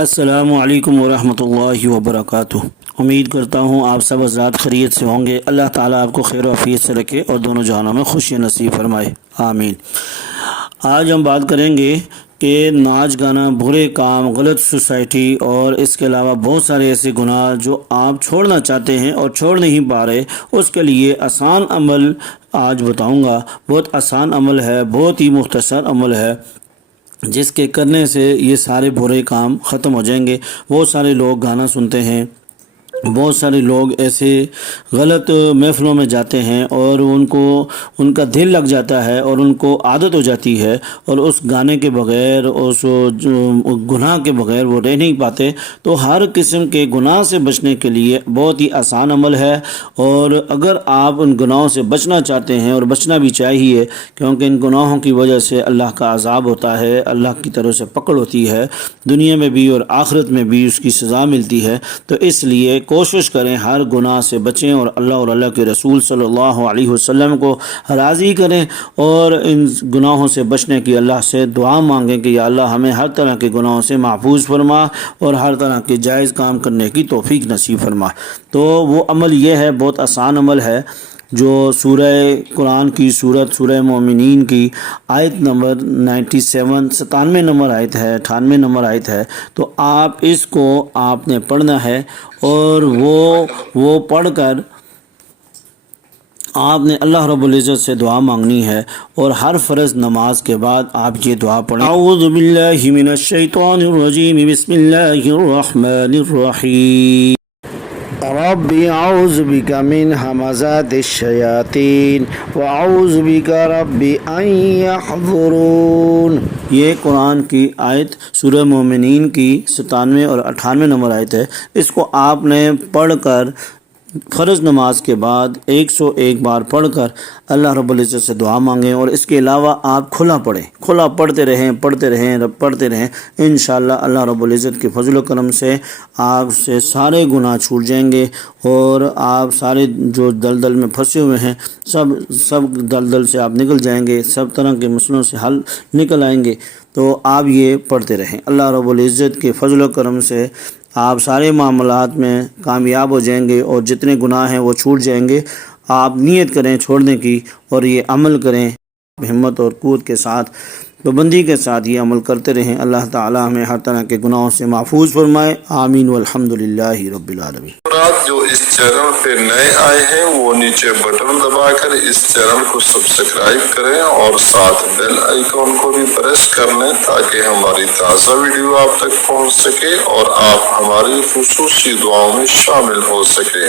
السلام علیکم ورحمۃ اللہ وبرکاتہ۔ امید کرتا ہوں آپ سب حضرات خیریت سے ہوں گے۔ اللہ تعالیٰ آپ کو خیر و عافیت سے رکھے اور دونوں جہانوں میں خوشی نصیب فرمائے، آمین۔ آج ہم بات کریں گے کہ ناچ گانا، برے کام، غلط سوسائٹی اور اس کے علاوہ بہت سارے ایسے گناہ جو آپ چھوڑنا چاہتے ہیں اور چھوڑ نہیں پا رہے، اس کے لیے آسان عمل آج بتاؤں گا۔ بہت آسان عمل ہے، بہت ہی مختصر عمل ہے، جس کے کرنے سے یہ سارے برے کام ختم ہو جائیں گے۔ بہت سارے لوگ گانا سنتے ہیں، بہت سارے لوگ ایسے غلط محفلوں میں جاتے ہیں اور ان کا دل لگ جاتا ہے اور ان کو عادت ہو جاتی ہے، اور اس گانے کے بغیر، اس گناہ کے بغیر وہ رہ نہیں پاتے۔ تو ہر قسم کے گناہ سے بچنے کے لیے بہت ہی آسان عمل ہے، اور اگر آپ ان گناہوں سے بچنا چاہتے ہیں، اور بچنا بھی چاہیے کیونکہ ان گناہوں کی وجہ سے اللہ کا عذاب ہوتا ہے، اللہ کی طرف سے پکڑ ہوتی ہے، دنیا میں بھی اور آخرت میں بھی اس کی سزا ملتی ہے۔ تو اس لیے کوشش کریں ہر گناہ سے بچیں، اور اللہ کے رسول صلی اللہ علیہ وسلم کو راضی کریں، اور ان گناہوں سے بچنے کی اللہ سے دعا مانگیں کہ یا اللہ ہمیں ہر طرح کے گناہوں سے محفوظ فرما اور ہر طرح کے جائز کام کرنے کی توفیق نصیب فرما۔ تو وہ عمل یہ ہے، بہت آسان عمل ہے، جو سورہ قرآن کی سورہ مومنین کی آیت نمبر 97 نمبر آیت ہے، 98 نمبر آیت ہے۔ تو آپ اس کو آپ نے پڑھنا ہے، اور وہ پڑھ کر آپ نے اللہ رب العزت سے دعا مانگنی ہے، اور ہر فرض نماز کے بعد آپ یہ دعا پڑھیں۔ اعوذ باللہ من الشیطان الرجیم، بسم اللہ الرحمن الرحیم۔ رب اعوذ بک من همزات الشیاطین واعوذ بک رب ان یحضرون۔ یہ قرآن کی آیت سورہ مومنین کی 97 اور 98 نمبر آیت ہے۔ اس کو آپ نے پڑھ کر فرض نماز کے بعد 101 بار پڑھ کر اللہ رب العزت سے دعا مانگیں، اور اس کے علاوہ آپ کھلا پڑھیں، کھلا پڑھتے رہیں۔ انشاءاللہ اللہ رب العزت کے فضل و کرم سے آپ سے سارے گناہ چھوٹ جائیں گے، اور آپ سارے جو دلدل میں پھنسے ہوئے ہیں سب دلدل سے آپ نکل جائیں گے، سب طرح کے مسئلوں سے حل نکل آئیں گے۔ تو آپ یہ پڑھتے رہیں، اللہ رب العزت کے فضل و کرم سے آپ سارے معاملات میں کامیاب ہو جائیں گے، اور جتنے گناہ ہیں وہ چھوٹ جائیں گے۔ آپ نیت کریں چھوڑنے کی، اور یہ عمل کریں ہمت اور قوت کے ساتھ، پابندی کے ساتھ یہ عمل کرتے رہیں۔ اللہ تعالی ہمیں ہر طرح کے گناہوں سے محفوظ فرمائے، آمین والحمد للہ رب العالمین۔ جو اس چینل پہ نئے آئے ہیں وہ نیچے بٹن دبا کر اس چینل کو سبسکرائب کریں، اور ساتھ بیل آئیکن کو بھی پریس کر لیں تاکہ ہماری تازہ ویڈیو آپ تک پہنچ سکے اور آپ ہماری خصوصی دعاؤں میں شامل ہو سکیں۔